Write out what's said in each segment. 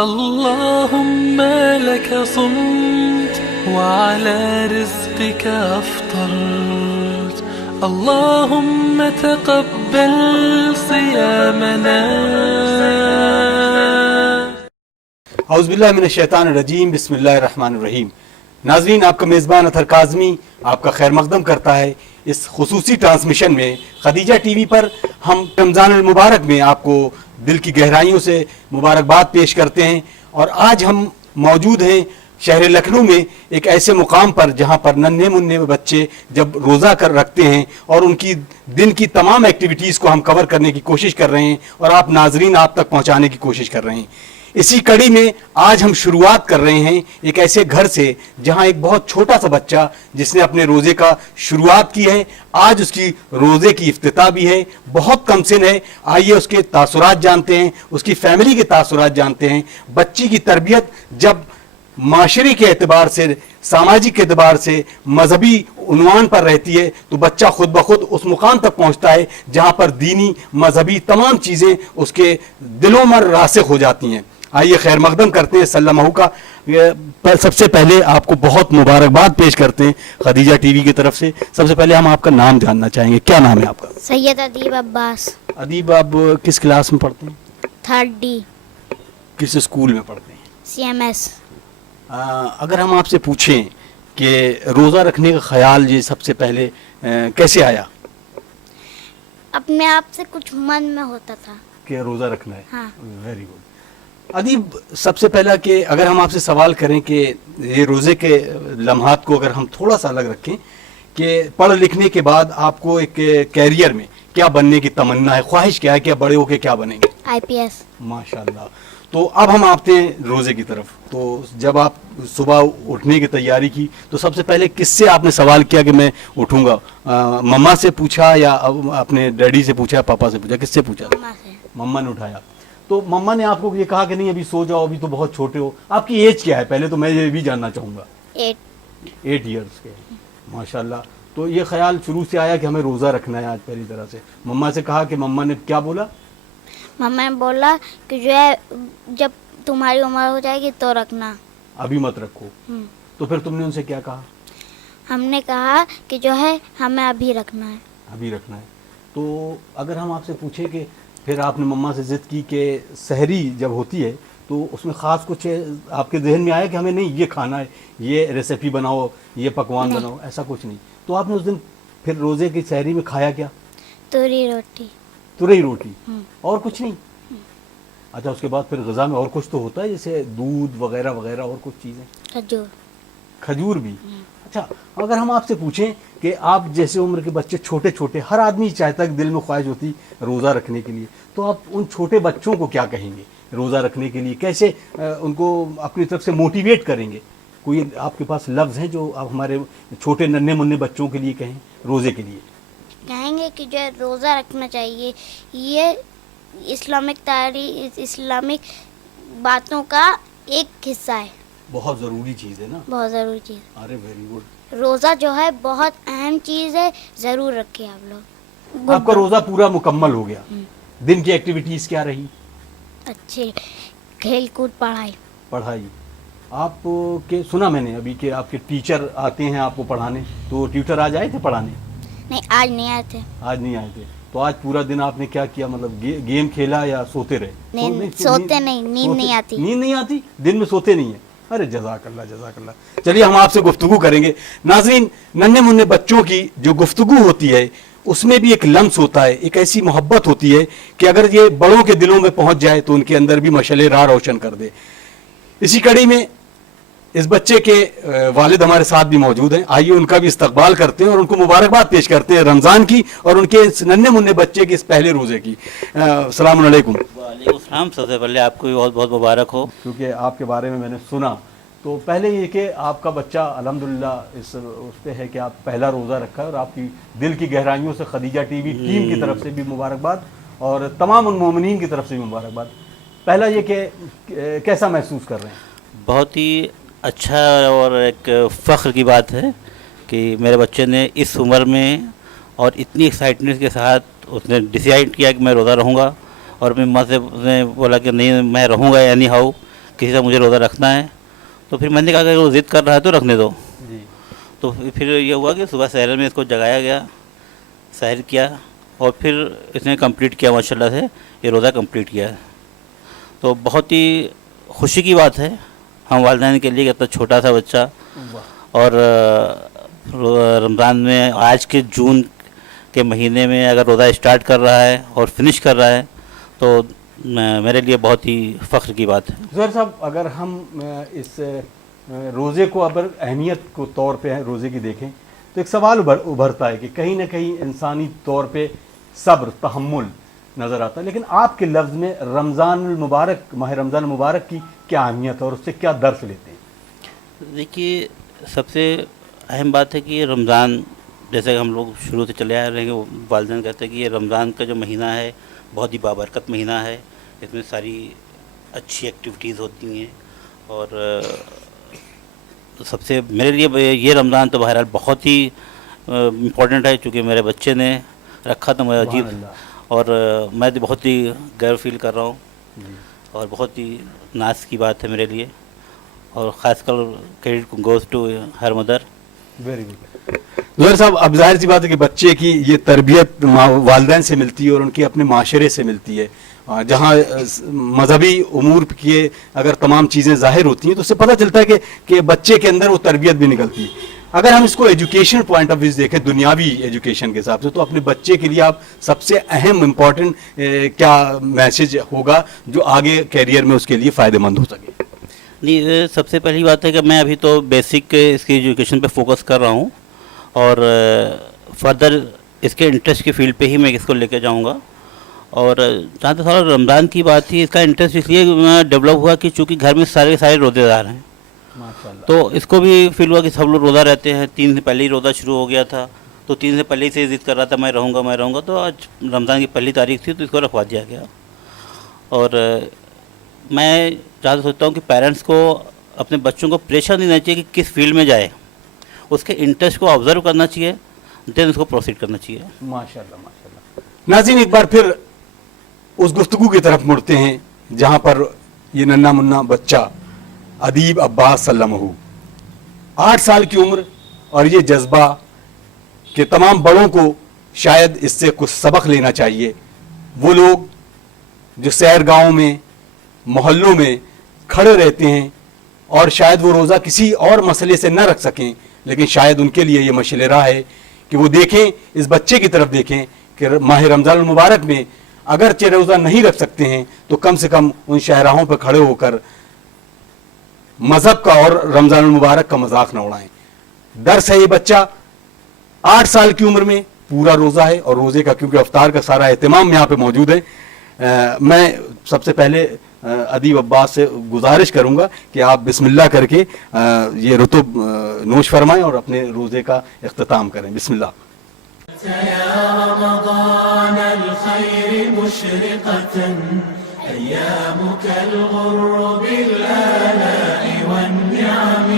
اللهم لك صمت وعلى رزقك أفطرت اللهم تقبل صيامنا. اعوذ باللہ من الشیطان الرجیم. بسم اللہ الرحمن الرحیم. ناظرین، آپ کا میزبان اطہر کاظمی آپ کا خیر مقدم کرتا ہے. اس خصوصی ٹرانسمیشن میں خدیجہ ٹی وی پر ہم رمضان المبارک میں آپ کو دل کی گہرائیوں سے مبارکباد پیش کرتے ہیں. اور آج ہم موجود ہیں شہر لکھنؤ میں ایک ایسے مقام پر جہاں پر ننھے منھے بچے جب روزہ کر رکھتے ہیں اور ان کی دن کی تمام ایکٹیویٹیز کو ہم کور کرنے کی کوشش کر رہے ہیں اور آپ ناظرین آپ تک پہنچانے کی کوشش کر رہے ہیں. اسی کڑی میں آج ہم شروعات کر رہے ہیں ایک ایسے گھر سے جہاں ایک بہت چھوٹا سا بچہ جس نے اپنے روزے کا شروعات کی ہے، آج اس کی روزے کی افتتاح بھی ہے. بہت کم سن ہے. آئیے اس کے تاثرات جانتے ہیں، اس کی فیملی کے تاثرات جانتے ہیں. بچی کی تربیت جب معاشرے کے اعتبار سے، سماجی کے اعتبار سے، مذہبی عنوان پر رہتی ہے تو بچہ خود بخود اس مقام تک پہنچتا ہے جہاں پر دینی مذہبی تمام چیزیں اس کے دلوں میں راسخ ہو جاتی ہیں. آئیے خیر مقدم کرتے ہیں سلمہ کا. سب سے پہلے آپ کو بہت مبارکباد پیش کرتے ہیں خدیجہ ٹی وی کی طرف سے. سب سے پہلے ہم آپ کا نام جاننا چاہیں گے. کیا نام ہے آپ کا؟ سید ادیب عباس. ادیب، آپ کس کلاس میں پڑھتے ہیں؟ 3rd D. کس اسکول میں پڑھتے ہیں؟ CMS. اگر ہم آپ سے پوچھیں کہ روزہ رکھنے کا خیال یہ سب سے پہلے کیسے آیا؟ اپنے آپ سے کچھ من میں ہوتا تھا کہ روزہ رکھنا ہے. ہاں. Very good. ادیب، سب سے پہلا کہ اگر ہم آپ سے سوال کریں کہ یہ روزے کے لمحات کو اگر ہم تھوڑا سا الگ رکھیں کہ پڑھ لکھنے کے بعد آپ کو ایک کیریئر میں کیا بننے کی تمنا ہے، خواہش کیا ہے کہ بڑے ہو کے کیا بنیں گے؟ IPS. ماشاءاللہ. تو اب ہم آتے ہیں روزے کی طرف. تو جب آپ صبح اٹھنے کی تیاری کی تو سب سے پہلے کس سے آپ نے سوال کیا کہ میں اٹھوں گا؟ مما سے پوچھا یا اپنے ڈیڈی سے پوچھا، پاپا سے پوچھا، کس سے پوچھا؟ مما سے. مما نے اٹھایا. تو مما نے آپ کو یہ کہا کہ نہیں ابھی سو جاؤ، ابھی تو بہت چھوٹے ہو. آپ کی ایج کیا ہے پہلے تو میں یہ بھی جاننا چاہوں گا. 8 ایئرس کے. ماشاءاللہ. تو یہ خیال شروع سے آیا کہ ہمیں روزہ رکھنا ہے آج پہلی طرح سے. مما سے کہا کہ مما نے کیا بولا؟ مما نے بولا کہ جو ہے جب تمہاری عمر ہو جائے گی تو رکھنا، ابھی مت رکھو. تو پھر تم نے ان سے کیا کہا؟ ہم نے کہا کہ جو ہے ہمیں ابھی رکھنا ہے. ابھی رکھنا ہے. تو اگر ہم آپ سے پوچھیں کہ پھر آپ نے مما سے ضد کی کہ سحری جب ہوتی ہے تو اس میں خاص کچھ آپ کے ذہن میں آیا کہ ہمیں نہیں یہ کھانا ہے، یہ ریسیپی بناؤ، یہ پکوان بناؤ، ایسا کچھ نہیں؟ تو آپ نے اس دن پھر روزے کی سحری میں کھایا کیا؟ توری روٹی. تورئی روٹی اور کچھ نہیں؟ اچھا، اس کے بعد پھر غذا میں اور کچھ تو ہوتا ہے جیسے دودھ وغیرہ وغیرہ اور کچھ چیزیں؟ کھجور بھی. اچھا، اگر ہم آپ سے پوچھیں کہ آپ جیسے عمر کے بچے چھوٹے چھوٹے، ہر آدمی چاہتا ہے کہ دل میں خواہش ہوتی روزہ رکھنے کے لیے، تو آپ ان چھوٹے بچوں کو کیا کہیں گے روزہ رکھنے کے لیے؟ کیسے ان کو اپنی طرف سے موٹیویٹ کریں گے؟ کوئی آپ کے پاس لفظ ہیں جو آپ ہمارے چھوٹے ننھے منھے بچوں کے لیے کہیں روزے کے لیے؟ کہیں گے کہ جو ہے روزہ رکھنا چاہیے، یہ اسلامک تاریخ، اسلامک باتوں کا ایک حصہ ہے. بہت ضروری چیز ہے نا؟ بہت ضروری چیز. ارے ویری گڈ. روزہ جو ہے بہت اہم چیز ہے، ضرور رکھیں آپ لوگ. آپ کا روزہ پورا مکمل ہو گیا. دن کی ایکٹیویٹیز کیا رہی؟ اچھے کھیل کود، پڑھائی. آپ کے سنا میں نے ابھی کہ آپ کے ٹیچر آتے ہیں آپ کو پڑھانے، تو ٹیوٹر آج آئے تھے پڑھانے؟ نہیں، آج نہیں آئے تھے. آج نہیں آئے تھے. تو آج پورا دن آپ نے کیا کیا؟ مطلب گیم کھیلا یا سوتے رہے؟ سوتے نہیں، نیند نہیں آتی. نیند نہیں آتی؟ دن میں سوتے نہیں ہیں؟ ارے جزاک اللہ جزاک اللہ. چلیے ہم آپ سے گفتگو کریں گے. ناظرین، ننھے منھے بچوں کی جو گفتگو ہوتی ہے اس میں بھی ایک لمس ہوتا ہے، ایک ایسی محبت ہوتی ہے کہ اگر یہ بڑوں کے دلوں میں پہنچ جائے تو ان کے اندر بھی مشعل راہ روشن کر دے. اسی کڑی میں اس بچے کے والد ہمارے ساتھ بھی موجود ہیں. آئیے ان کا بھی استقبال کرتے ہیں اور ان کو مبارکباد پیش کرتے ہیں رمضان کی اور ان کے ننھے منھے بچے کے اس پہلے روزے کی. السلام علیکم. وعلیکم السلام. سب سے پہلے آپ کو بھی بہت بہت مبارک ہو. کیونکہ آپ کے بارے میں میں نے سنا تو پہلے یہ کہ آپ کا بچہ الحمدللہ اس پہ ہے کہ آپ پہلا روزہ رکھا ہے، اور آپ کی دل کی گہرائیوں سے خدیجہ ٹی وی ٹیم کی طرف سے بھی مبارکباد اور تمام ان مومنین کی طرف سے بھی مبارکباد. پہلا یہ کہ کیسا محسوس کر رہے ہیں؟ بہت ہی اچھا اور ایک فخر کی بات ہے کہ میرے بچے نے اس عمر میں اور اتنی ایکسائٹمنٹ کے ساتھ اس نے ڈیسائیڈ کیا کہ میں روزہ رہوں گا، اور اپنی ماں سے نے بولا کہ نہیں میں رہوں گا اینی ہاؤ. کسی سے مجھے روزہ رکھنا ہے. تو پھر میں نے کہا کہ وہ ضد کر رہا ہے تو رکھنے دو. جی تو پھر یہ ہوا کہ صبح سحر میں اس کو جگایا گیا, سحر کیا, اور پھر اس نے کمپلیٹ کیا, ماشاء اللہ سے یہ روزہ کمپلیٹ کیا. تو بہت ہی خوشی کی بات ہے ہم والدین کے لیے کہ اتنا چھوٹا سا بچہ, اور رمضان میں آج کے جون کے مہینے میں اگر روزہ اسٹارٹ کر رہا ہے اور فنش کر رہا ہے تو میرے لیے بہت ہی فخر کی بات ہے. زہر صاحب, اگر ہم اس روزے کو اگر اہمیت کو طور پہ روزے کی دیکھیں تو ایک سوال ابھرتا ہے کہ کہیں نہ کہیں انسانی طور پہ صبر, تحمل نظر آتا ہے, لیکن آپ کے لفظ میں رمضان المبارک, ماہ رمضان المبارک کی کیا اہمیت ہے اور اس سے کیا درس لیتے ہیں؟ دیکھیے, سب سے اہم بات ہے کہ یہ رمضان, جیسے کہ ہم لوگ شروع سے چلے آ رہے ہیں کہ والدین کہتے ہیں کہ یہ رمضان کا جو مہینہ ہے بہت ہی بابرکت مہینہ ہے, اس میں ساری اچھی ایکٹیویٹیز ہوتی ہیں. اور سب سے میرے لیے یہ رمضان تو بہرحال بہت ہی امپورٹنٹ ہے, چونکہ میرے بچے نے رکھا تو مجھے عجیب, اور میں تو بہت ہی گرو فیل کر رہا ہوں, اور بہت ہی ناز کی بات ہے میرے لیے, اور خاص کر credit goes to her mother. Very good. زہر صاحب, اب ظاہر سی بات ہے کہ بچے کی یہ تربیت والدین سے ملتی ہے اور ان کی اپنے معاشرے سے ملتی ہے, جہاں مذہبی امور کی اگر تمام چیزیں ظاہر ہوتی ہیں تو اس سے پتہ چلتا ہے کہ بچے کے اندر وہ تربیت بھی نکلتی ہے. اگر ہم اس کو ایجوکیشن پوائنٹ آف ویو دیکھیں, دنیاوی ایجوکیشن کے حساب سے, تو اپنے بچے کے لیے آپ سب سے اہم امپورٹنٹ کیا میسج ہوگا جو آگے کیریئر میں اس کے لیے فائدہ مند ہو سکے؟ نہیں, سب سے پہلی بات ہے کہ میں ابھی تو بیسک اس کی ایجوکیشن پہ فوکس کر رہا ہوں, اور فردر اس کے انٹرسٹ کی فیلڈ پہ ہی میں اس کو لے کے جاؤں گا. اور جہاں تک سارا رمضان کی بات تھی, اس کا انٹرسٹ اس لیے ڈیولپ ہوا کہ چونکہ گھر میں سارے روزے دار ہیں, تو اس کو بھی فیل ہوا کہ سب لوگ روزہ رہتے ہیں. 3 دن پہلے ہی روزہ شروع ہو گیا تھا, تو 3 دن پہلے ہی سے ضد کر رہا تھا میں رہوں گا, تو آج رمضان کی پہلی تاریخ تھی تو اس کو رکھوا دیا گیا. اور میں جہاں سوچتا ہوں کہ پیرنٹس کو اپنے بچوں کو پریشر نہیں دینا چاہیے کہ کس فیلڈ میں جائے, اس کے انٹرسٹ کو آبزرو کرنا چاہیے, دین اس کو پروسیڈ کرنا چاہیے. ماشاءاللہ ماشاءاللہ. ناظرین, ایک بار پھر اس گفتگو کی طرف مڑتے ہیں جہاں پر یہ ننھا منا بچہ ادیب عباس سلمہ 8 سال کی عمر, اور یہ جذبہ کہ تمام بڑوں کو شاید اس سے کچھ سبق لینا چاہیے. وہ لوگ جو سیر گاؤں میں, محلوں میں کھڑے رہتے ہیں اور شاید وہ روزہ کسی اور مسئلے سے نہ رکھ سکیں, لیکن شاید ان کے لیے یہ مشعل راہ ہے کہ وہ دیکھیں, اس بچے کی طرف دیکھیں کہ ماہ رمضان المبارک میں اگرچہ روزہ نہیں رکھ سکتے ہیں تو کم سے کم ان شاہراہوں پہ کھڑے ہو کر مذہب کا اور رمضان المبارک کا مذاق نہ اڑائیں. درس ہے یہ بچہ 8 سال کی عمر میں پورا روزہ ہے, اور روزے کا کیونکہ افطار کا سارا اہتمام یہاں پہ موجود ہے. میں سب سے پہلے ادیب عباس سے گزارش کروں گا کہ آپ بسم اللہ کر کے یہ رطب نوش فرمائیں اور اپنے روزے کا اختتام کریں. بسم اللہ. يا رمضان الخير مشرقة أيامك الغر بالآلاء والنعم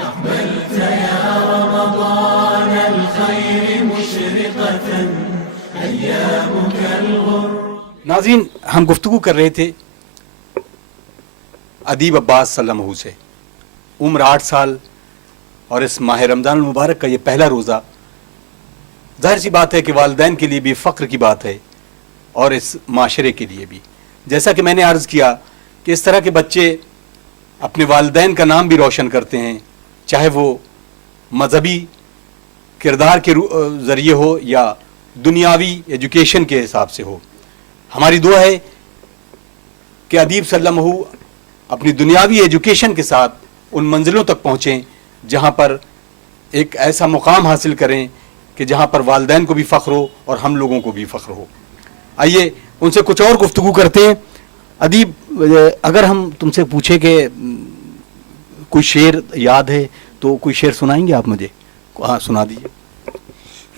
أقبلت يا رمضان الخير مشرقة أيامك الغر. ناظرین, ہم گفتگو کر رہے تھے ادیب عباس سلمہ سے, عمر 8 سال, اور اس ماہ رمضان المبارک کا یہ پہلا روزہ. ظاہر سی بات ہے کہ والدین کے لیے بھی فخر کی بات ہے اور اس معاشرے کے لیے بھی. جیسا کہ میں نے عرض کیا کہ اس طرح کے بچے اپنے والدین کا نام بھی روشن کرتے ہیں, چاہے وہ مذہبی کردار کے ذریعے ہو یا دنیاوی ایجوکیشن کے حساب سے ہو. ہماری دعا ہے کہ ادیب سلمہ اپنی دنیاوی ایجوکیشن کے ساتھ ان منزلوں تک پہنچیں جہاں پر ایک ایسا مقام حاصل کریں کہ جہاں پر والدین کو بھی فخر ہو اور ہم لوگوں کو بھی فخر ہو. آئیے ان سے کچھ اور گفتگو کرتے ہیں. ادیب, اگر ہم تم سے پوچھیں کہ کوئی شعر یاد ہے تو کوئی شعر سنائیں گے آپ مجھے؟ ہاں, سنا دیجیے.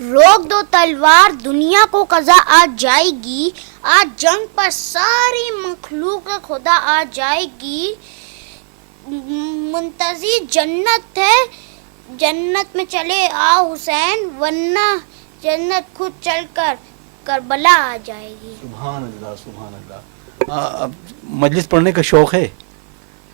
روک دو تلوار, دنیا کو قضا آ جائے گی, آج جنگ پر ساری مخلوق خدا آ جائے گی. منتظر جنت ہے, جنت میں چلے آ حسین, ورنہ جنت خود چل کر کربلا آ جائے گی. سبحان اللہ سبحان اللہ. اب مجلس پڑھنے کا شوق ہے؟